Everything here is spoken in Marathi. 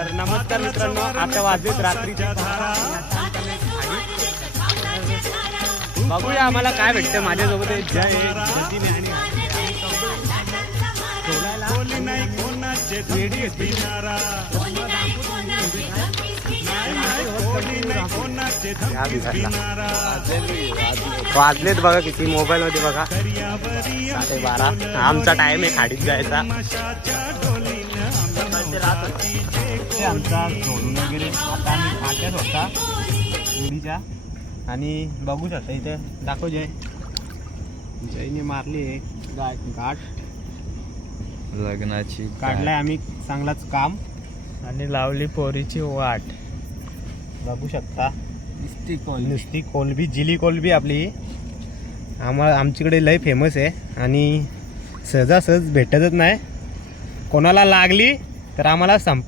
तर नमस्कार मित्रांनो, आता वाजलेत रात्रीचे 12. बघूया आम्हाला काय भेटतं. माझ्यासोबत आहे जय, जतीन आणि वाजलेत बघा किती. मोबाईल मध्ये बघा 12:30. आमचा टाइम आहे खाडीत जायचा. आमचा सोडून वगैरे आता आम्ही खात्यात होता उडीच्या. आणि बघू शकता इथे दाखव जय, जयने मारली आहे गाठ. लग्नाची काढलाय आम्ही चांगलाच काम आणि लावली पोरीची वाट. बघू शकता नुसती कोलबी, जिली कोलबी आपली आमच्याकडे लय फेमस आहे आणि सहजासहज भेटतच नाही. कोणाला लागली तर आम्हाला